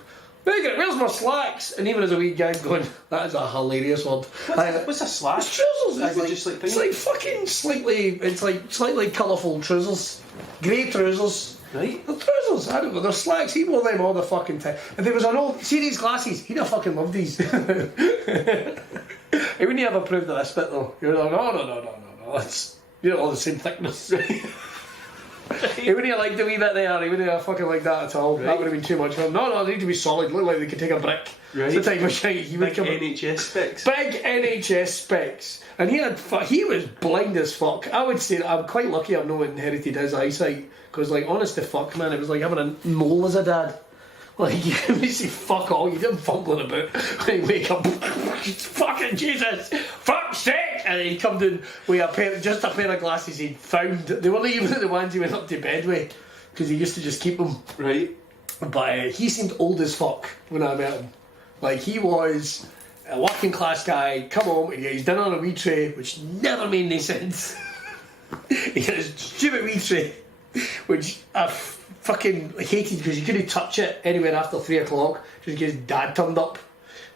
Megan, where's my slacks? And even as a wee guy going, that is a hilarious word. What's a slack? It's trousers. It's like fucking slightly colourful trousers. Grey trousers. Right. They're trousers. I don't know. They're slacks. He wore them all the fucking time. If there was an old, see these glasses? He'd have fucking loved these. He wouldn't have approved of this bit though. You're like, no. That's, you know, all the same thickness. He wouldn't have liked the wee bit there. He wouldn't have fucking liked that at all. Right. That would have been too much for him. No, they need to be solid. Look like they could take a brick. Right. It's the type of shite he would big come. NHS specs. Big NHS specs, and he was blind as fuck. I would say that I'm quite lucky I've not inherited his eyesight, because like honest to fuck man, it was like having a mole as a dad. Like you see fuck all, you didn't fumbling about. Like wake up, fucking Jesus, fuck's sake, and then he come in with a pair of glasses he'd found. They weren't even the ones he went up to bed with, because he used to just keep them. Right. But he seemed old as fuck when I met him. Like he was a working class guy, come home and he's dinner on a wee tray, which never made any sense. He had a stupid wee tray, which I fucking hated because you couldn't touch it anywhere after 3 o'clock, just in case dad turned up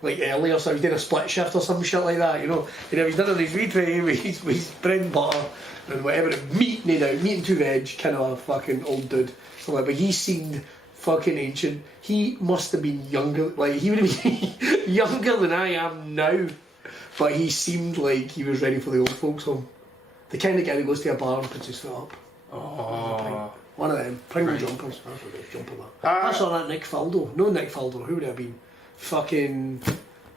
like earlier, so I was doing a split shift or some shit like that, you know. And he was dinner on his wee tray with his bread and butter and whatever, meat and 2 veg, kind of a fucking old dude. So like, but he seemed fucking ancient. He must have been younger, like he would have been younger than I am now, but he seemed like he was ready for the old folks home. The kind of guy who goes to a bar and puts his foot up. Oh. One of them. Pringle jumpers. That's what they're jumping at. I saw that Nick Faldo. No Nick Faldo, who would it have been? Fucking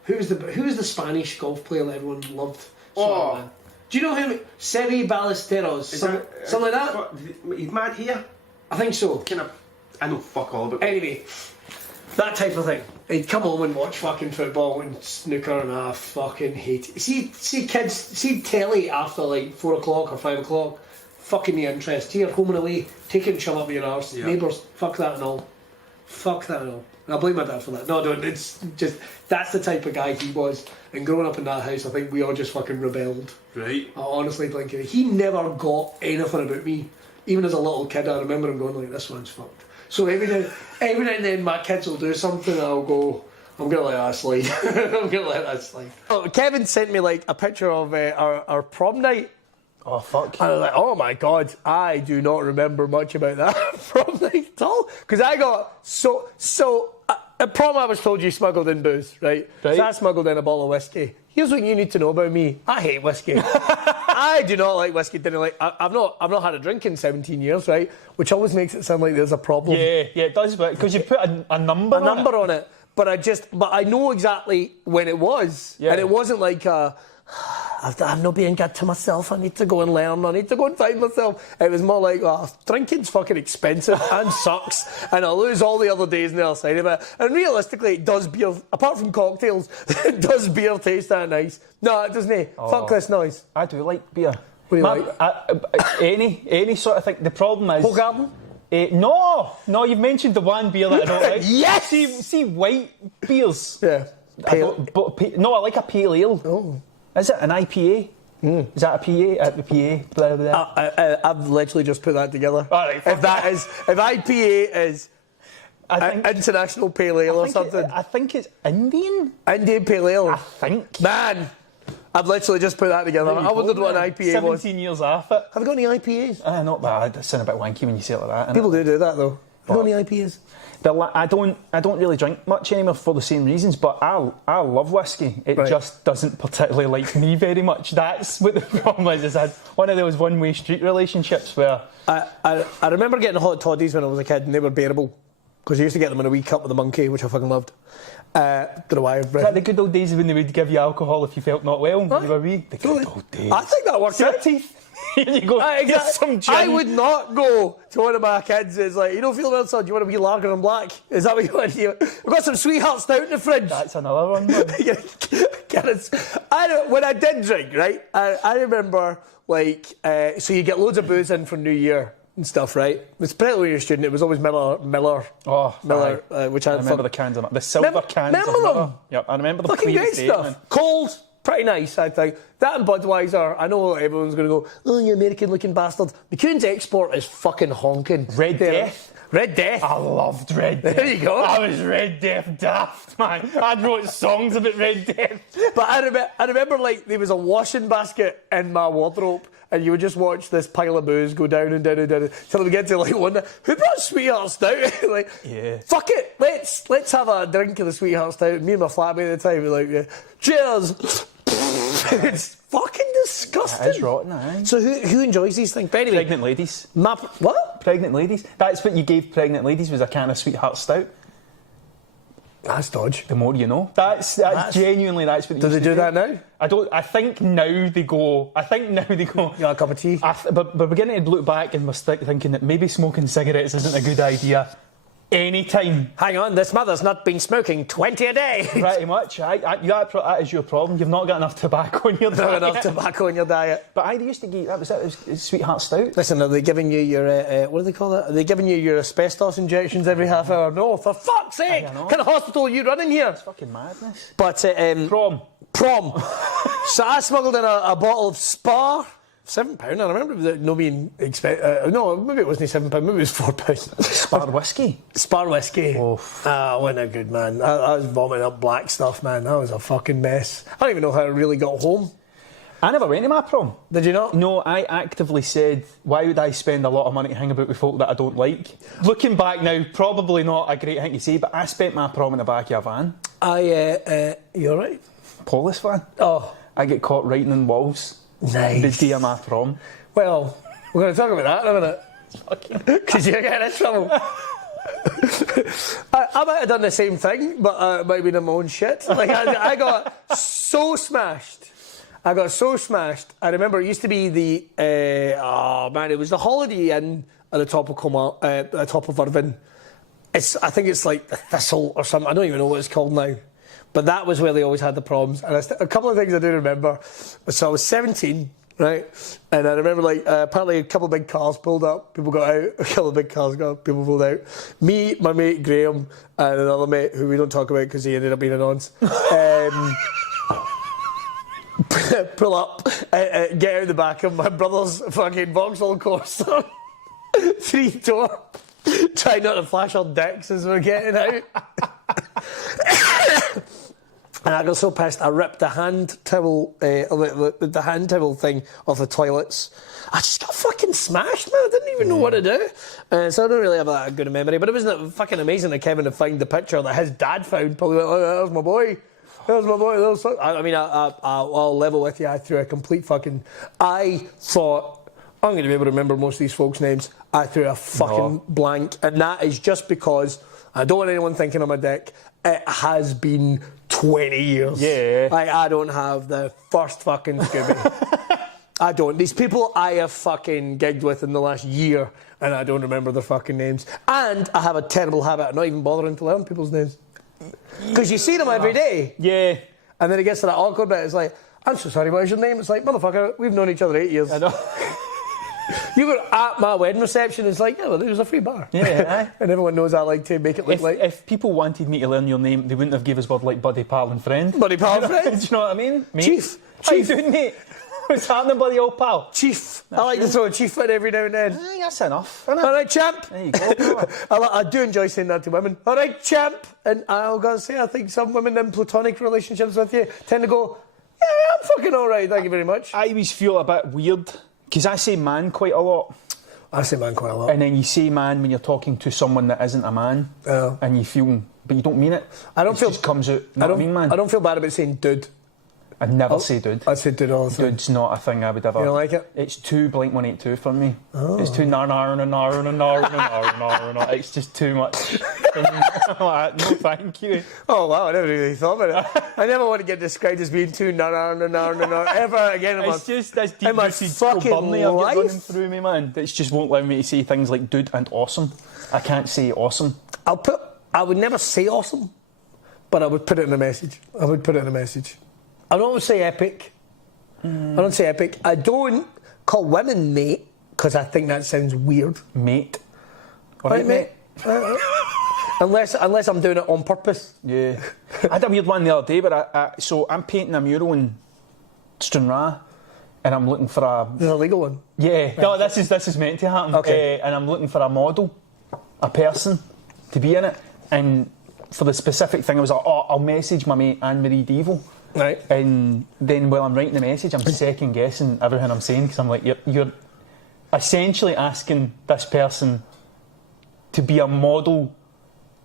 who was the Spanish golf player that everyone loved? Do you know him? Sebi Ballesteros. Something like that? He's mad here. I think so. I know fuck all about it. Anyway, that type of thing. He'd come home and watch fucking football and snooker, and I fucking hate it. See kids, see telly after like 4 o'clock or 5 o'clock. Fucking the interest. Here, home and away, take it and shove up your arse. Yeah. Neighbours, fuck that and all. Fuck that and all. And I blame my dad for that. No, I don't. It's just, that's the type of guy he was. And growing up in that house, I think we all just fucking rebelled. Right. I honestly think he never got anything about me. Even as a little kid, I remember him going like, this one's fucked. So every now and then my kids will do something and I'll go, I'm going to let that slide. I'm going to let that slide. Oh, Kevin sent me like a picture of our prom night. Oh, fuck. And I was like, oh my God, I do not remember much about that prom night at all. Because I got at prom I was told you smuggled in booze, right? So I smuggled in a bottle of whiskey. Here's what you need to know about me. I hate whiskey. I do not like whiskey. I've not had a drink in 17 years, right? Which always makes it sound like there's a problem. Yeah, it does, but because you put a number on it. But I know exactly when it was. Yeah. And it wasn't like I'm not being good to myself. I need to go and learn. I need to go and find myself. It was more like, drinking's fucking expensive and sucks, and I lose all the other days on the other side of it. And realistically, it does beer, apart from cocktails, it does beer taste that nice? No, it doesn't. Fuck this noise. I do like beer. What do you like? Any sort of thing. The problem is... Whole garden? No, you've mentioned the one beer that I don't like. Yes! See white beers. Yeah. I like a pale ale. Oh. Is it an IPA? Is that a PA? Blah, blah, blah. I've literally just put that together. All right, if IPA is international pale ale or something. I think it's Indian pale ale. I think. Man, I've literally just put that together. I wondered what an IPA was. 17 years off it. Have you got any IPAs? Not bad. It sounds a bit wanky when you say it like that. People do that though. Have you got any IPAs? I don't really drink much anymore for the same reasons, but I love whiskey. It just doesn't particularly like me very much. That's what the problem is. I had one of those one-way street relationships where... I remember getting hot toddies when I was a kid, and they were bearable, because I used to get them in a wee cup with a monkey, which I fucking loved. Don't know why. Is that the good old days when they would give you alcohol if you felt not well? You were wee? The good old days. I think that worked out. Teeth. You go, get some gin. I would not go to one of my kids. It's like, you don't feel well, son. Do you want to be lager and black? Is that what you want? We've got some Sweetheart Stout in the fridge. That's another one. When I did drink, right? I remember like, so you get loads of booze in for New Year and stuff, right? It's pretty when you're a student. It was always Miller. Which I remember the cans on it. The silver cans. Remember them? Yep, I remember the fucking clear great statement. stuff. Cold. Pretty nice, I think. That and Budweiser, I know everyone's going to go, oh, you American-looking bastard. McCoon's export is fucking honking. Red Death. I loved Red Death. There you go. I was Red Death daft, man. I wrote songs about Red Death. But I remember, like, there was a washing basket in my wardrobe, and you would just watch this pile of booze go down and down and down till we get to, like, one who brought Sweetheart Stout? Like, yeah. Fuck it, let's have a drink of the Sweetheart Stout. Me and my flatmate at the time were like, cheers. It's fucking disgusting. It is rotten, aye. So who enjoys these things? But anyway, pregnant ladies. What? Pregnant ladies. That's what you gave pregnant ladies, was a can of Sweetheart Stout. That's dodge. The more you know. That's genuinely, that's what they do. They do that now? I think now they go. You got a cup of tea? But we're beginning to look back and we're thinking that maybe smoking cigarettes isn't a good idea. Anytime. Hang on, this mother's not been smoking 20 a day. Pretty much. That is your problem. You've not got enough tobacco in your diet. Not enough tobacco in your diet. But I used to give... That was Sweetheart Stout. Listen, are they giving you your... what do they call it? Are they giving you your asbestos injections every half hour? No, for fuck's sake! What kind of hospital are you running here? It's fucking madness. But... Prom. So I smuggled in a bottle of Spar... £7. I remember it no being no, maybe it wasn't £7. Maybe it was £4. Spar whiskey. Spar whiskey. Oh, wasn't a good man. I was vomiting up black stuff, man. That was a fucking mess. I don't even know how I really got home. I never went to my prom. Did you not? No, I actively said, why would I spend a lot of money to hang about with folk that I don't like? Looking back now, probably not a great thing to say, but I spent my prom in the back of a van. You alright? Police van. Oh. I get caught writing on walls. Nice. The day of my prom. Well, we're going to talk about that in a minute. Because you're getting in trouble. I might have done the same thing, but it might have been in my own shit. Like, I got so smashed. I got so smashed. I remember it used to be the it was the Holiday Inn at the top of at the top of Irvine. I think it's like the Thistle or something. I don't even know what it's called now. But that was where they always had the problems. And a couple of things I do remember. So I was 17, right? And I remember apparently a couple of big cars pulled up. People got out. A couple of big cars got up. People pulled out. Me, my mate Graham, and another mate who we don't talk about because he ended up being a nonce. Pull up, get out the back of my brother's fucking Vauxhall Corsa. 3-door. Try not to flash our dicks as we're getting out. And I got so pissed, I ripped the hand towel, the hand towel thing off the toilets. I just got fucking smashed, man. I didn't even know what to do. So I don't really have that good a memory. But it wasn't fucking amazing that Kevin had found the picture that his dad found. Probably went, oh, there's my boy. There's my boy. I mean, I'll level with you. I threw a complete fucking... I thought... I'm going to be able to remember most of these folks' names. I threw a fucking blank. And that is just because I don't want anyone thinking I'm a dick. It has been 20 years. Yeah. I don't have the first fucking Scooby. I don't. These people I have fucking gigged with in the last year, and I don't remember their fucking names. And I have a terrible habit of not even bothering to learn people's names. Because you see them every day. Yeah. And then it gets to that awkward bit. It's like, I'm so sorry, what is your name? It's like, motherfucker, we've known each other 8 years. I know. You were at my wedding reception, it's like, yeah, well, there's a free bar. Yeah. And everyone knows I like to make it look like... If people wanted me to learn your name, they wouldn't have gave us word like buddy, pal and friend. Buddy, pal and friend? Do you know what I mean? Mate. Chief. How you doing, mate? What's happening, buddy, old pal? Chief. I like to throw a chief in every now and then. That's enough, isn't it? All right, champ. There you go. I do enjoy saying that to women. All right, champ. And I've got to say, I think some women in platonic relationships with you tend to go, yeah, I'm fucking all right, thank you very much. I always feel a bit weird, because I say man quite a lot. I say man quite a lot. And then you say man when you're talking to someone that isn't a man, and you feel, but you don't mean it. It just comes out, I mean man. I don't feel bad about saying dude. I never say dude. I say dude all the time. Dude's not a thing I would ever... You don't like it? It's too Blink-182 for me. Oh. It's too nar. It's just too much. No, thank you. Oh, wow, I never really thought about it. I never want to get described as being too nar ever again in it's just this in my deep-rooted fucking I've got life. running through me, man. It just won't allow me to say things like dude and awesome. I can't say awesome. I would never say awesome, but I would put it in a message. I don't say epic. I don't say epic. I don't call women mate, because I think that sounds weird. Mate. All right, mate. Unless I'm doing it on purpose. Yeah. I had a weird one the other day, but so I'm painting a mural in Stranraer, and I'm looking for a... There's a legal one? Yeah. No, this is meant to happen. Okay. And I'm looking for a model, a person, to be in it. And for the specific thing, I was like, oh, I'll message my mate Anne-Marie Devo. Right. And then while I'm writing the message, I'm second guessing everything I'm saying, because I'm like, you're essentially asking this person to be a model,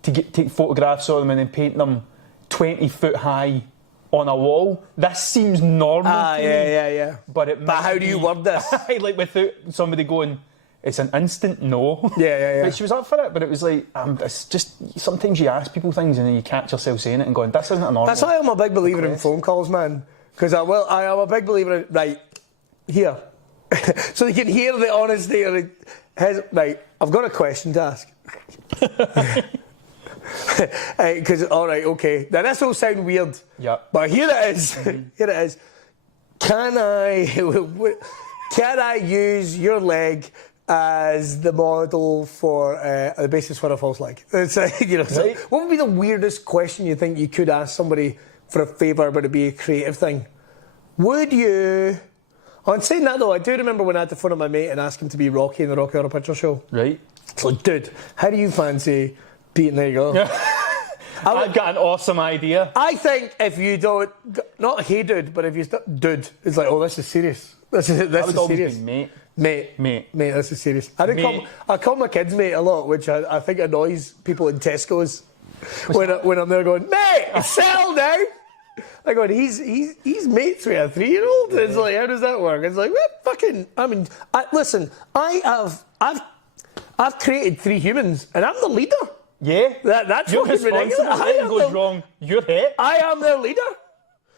to take photographs of them and then paint them 20 foot high on a wall. This seems normal to me. Yeah. But how do you word this? Like without somebody going, it's an instant no. Yeah. But she was up for it, but it was like, it's just, sometimes you ask people things and then you catch yourself saying it and going, this isn't a normal. That's why I'm a big believer in phone calls, man. Because I am a big believer in, right, here. So you can hear the honesty. Right, I've got a question to ask. Because, all right, okay. Now, this will sound weird. Yeah. But here it is. Here it is. Can I use your leg as the model for the basis for a false leg? It's, right. What would be the weirdest question you think you could ask somebody for a favour, but it'd be a creative thing? Would you... On saying that though, I do remember when I had to phone up my mate and ask him to be Rocky in the Rocky Horror Picture Show. Right. So, dude, how do you fancy beating... There you go. I've got an awesome idea. I think if you don't... Not hey dude, but if you... Dude, it's like, oh, this is serious. This is serious. Mate. Mate, this is serious. I call my kids mate a lot, which I think annoys people in Tesco's when I'm there going, mate, settle down. I go, he's mates with a 3-year-old. It's like, how does that work? It's like, well, fucking. I mean, listen, I've created 3 humans, and I'm the leader. Yeah, that's you're fucking ridiculous. If anything goes wrong, you're it. I am their leader.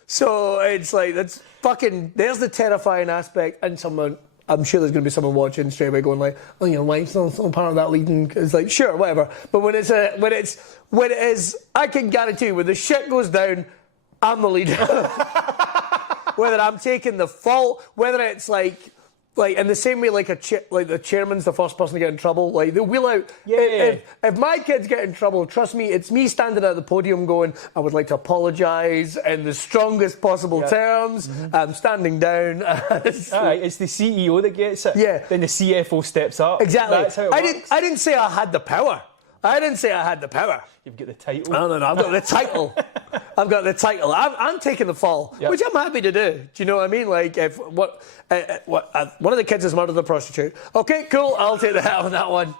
So it's like, that's fucking, there's the terrifying aspect. And someone, I'm sure there's going to be someone watching straight away going like, oh, your wife's not part of that leading. It's like, sure, whatever. But when it is, I can guarantee you, when the shit goes down, I'm the leader. Whether I'm taking the fault, whether it's like in the same way, like the chairman's the first person to get in trouble. Like they'll wheel out. Yeah. If my kids get in trouble, trust me, it's me standing at the podium going, I would like to apologise in the strongest possible terms. I'm standing down. It's the CEO that gets it. Yeah. Then the CFO steps up. Exactly. That's how it works. I didn't say I had the power. You've got the title. No. I've got the title. I'm taking the fall, which I'm happy to do. Do you know what I mean? Like, if one of the kids has murdered a prostitute. Okay, cool. I'll take the hit on that one.